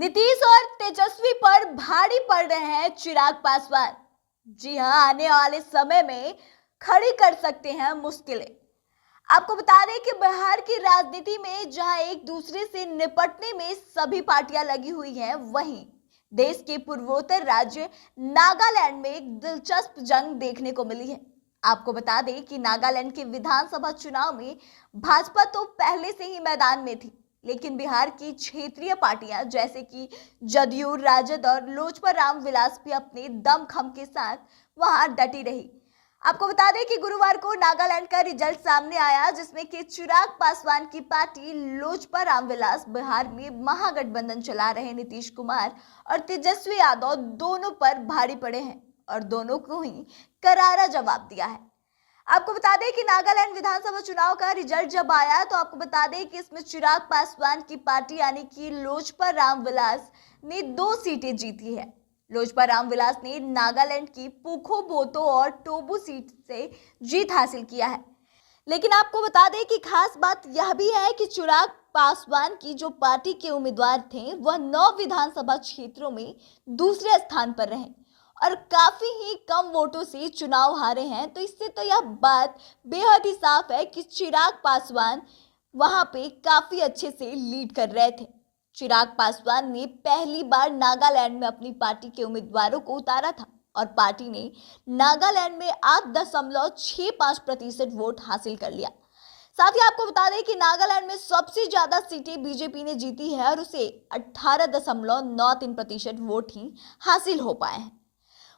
नीतीश और तेजस्वी पर भारी पड़ रहे हैं चिराग पासवान। जी हां, आने वाले समय में खड़ी कर सकते हैं मुश्किलें। आपको बता दें कि बिहार की राजनीति में जहां एक दूसरे से निपटने में सभी पार्टियां लगी हुई हैं, वहीं देश के पूर्वोत्तर राज्य नागालैंड में एक दिलचस्प जंग देखने को मिली है। आपको बता दें कि नागालैंड के विधानसभा चुनाव में भाजपा तो पहले से ही मैदान में थी, लेकिन बिहार की क्षेत्रीय पार्टियां जैसे कि जदयू, राजद और लोजपा रामविलास भी अपने दमखम के साथ वहां डटी रही। आपको बता दें कि गुरुवार को नागालैंड का रिजल्ट सामने आया, जिसमें कि चिराग पासवान की पार्टी लोजपा रामविलास बिहार में महागठबंधन चला रहे नीतीश कुमार और तेजस्वी यादव दोनों पर भारी पड़े हैं और दोनों को ही करारा जवाब दिया है। आपको बता दें कि नागालैंड विधानसभा चुनाव का रिजल्ट जब आया तो आपको बता दें कि इसमें चिराग पासवान की पार्टी यानी कि लोजपा रामविलास ने 2 सीटें जीती है। लोजपा रामविलास ने नागालैंड की पुखो बोतो और टोबू सीट से जीत हासिल किया है। लेकिन आपको बता दें कि खास बात यह भी है कि चिराग पासवान की जो पार्टी के उम्मीदवार थे वह 9 विधानसभा क्षेत्रों में दूसरे स्थान पर रहे और काफी ही कम वोटों से चुनाव हारे हैं। तो इससे तो यह बात बेहद ही साफ है कि चिराग पासवान वहां पे काफी अच्छे से लीड कर रहे थे। चिराग पासवान ने पहली बार नागालैंड में अपनी पार्टी के उम्मीदवारों को उतारा था और पार्टी ने नागालैंड में 8.65% वोट हासिल कर लिया। साथ ही आपको बता दें कि नागालैंड में सबसे ज्यादा सीटें बीजेपी ने जीती है और उसे 18.93% वोट ही हासिल हो पाए हैं।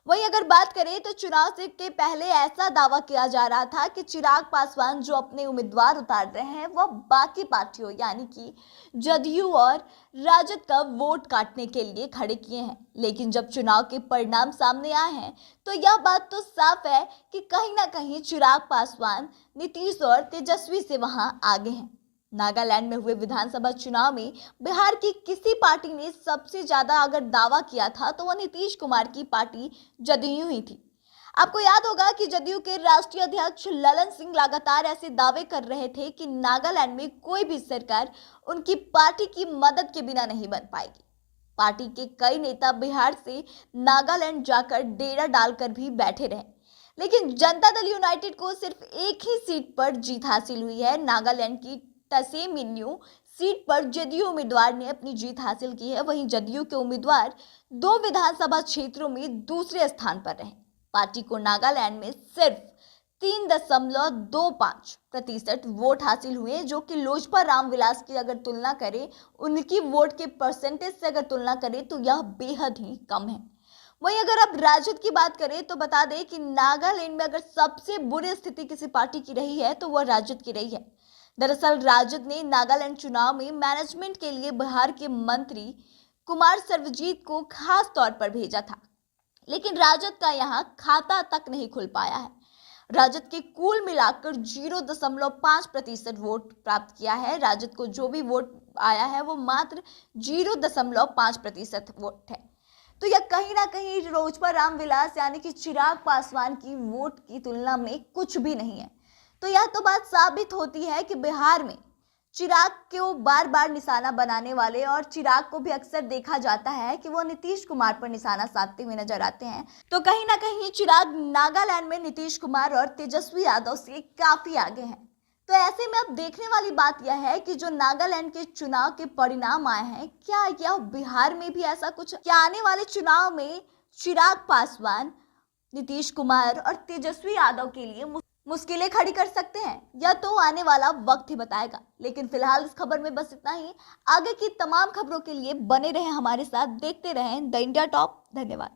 वहीं अगर बात करें तो चुनाव से के पहले ऐसा दावा किया जा रहा था कि चिराग पासवान जो अपने उम्मीदवार उतार रहे हैं वह बाकी पार्टियों यानी कि जदयू और राजद का वोट काटने के लिए खड़े किए हैं। लेकिन जब चुनाव के परिणाम सामने आए हैं तो यह बात तो साफ है कि कहीं ना कहीं चिराग पासवान नीतीश और तेजस्वी से वहां आगे हैं। नागालैंड में हुए विधानसभा चुनाव में बिहार की किसी पार्टी ने सबसे ज्यादा अगर दावा किया था तो वह नीतीश कुमार की पार्टी जदयू ही थी। आपको याद होगा कि जदयू के राष्ट्रीय अध्यक्ष ललन सिंह लगातार ऐसे दावे कर रहे थे कि नागालैंड में कोई भी सरकार उनकी पार्टी की मदद के बिना नहीं बन पाएगी। पार्टी के कई नेता बिहार से नागालैंड जाकर डेरा डालकर भी बैठे रहे, लेकिन जनता दल यूनाइटेड को सिर्फ एक ही सीट पर जीत हासिल हुई है। नागालैंड की तसेमिन्यू सीट पर जदयू उम्मीदवार ने अपनी जीत हासिल की है। वहीं जदयू के उम्मीदवार 2 विधानसभा क्षेत्रों में दूसरे स्थान पर रहे। पार्टी को नागालैंड में सिर्फ 3.25% वोट हासिल हुए, जो कि लोजपा रामविलास की अगर तुलना करें, उनकी वोट के परसेंटेज से अगर तुलना करें तो यह बेहद ही कम है। वहीं अगर अब राजद की बात करें तो बता दें कि नागालैंड में अगर सबसे बुरी स्थिति किसी पार्टी की रही है तो वह राजद की रही है। दरअसल राजद ने नागालैंड चुनाव में मैनेजमेंट के लिए बिहार के मंत्री कुमार सर्वजीत को खास तौर पर भेजा था, लेकिन राजद का यहां खाता तक नहीं खुल पाया है। राजद के कुल मिलाकर 0.5% वोट प्राप्त किया है। राजद को जो भी वोट आया है वो मात्र 0.5% वोट है। तो यह कहीं ना कहीं लोजपा रामविलास यानी कि चिराग पासवान की वोट की तुलना में कुछ भी नहीं है। तो यह तो बात साबित होती है कि बिहार में चिराग को बार बार निशाना बनाने वाले और चिराग को भी अक्सर देखा जाता है कि वो नीतीश कुमार पर निशाना साधते हुए नजर आते हैं। तो कहीं ना कहीं चिराग नागालैंड में नीतीश कुमार और तेजस्वी यादव से काफी आगे हैं। तो ऐसे में अब देखने वाली बात यह है कि जो नागालैंड के चुनाव के परिणाम आए हैं, क्या यह बिहार में भी ऐसा कुछ, क्या आने वाले चुनाव में चिराग पासवान, नीतीश कुमार और तेजस्वी यादव के लिए मुश्किलें खड़ी कर सकते हैं? यह तो आने वाला वक्त ही बताएगा। लेकिन फिलहाल इस खबर में बस इतना ही। आगे की तमाम खबरों के लिए बने रहें हमारे साथ, देखते रहें द इंडिया टॉप। धन्यवाद।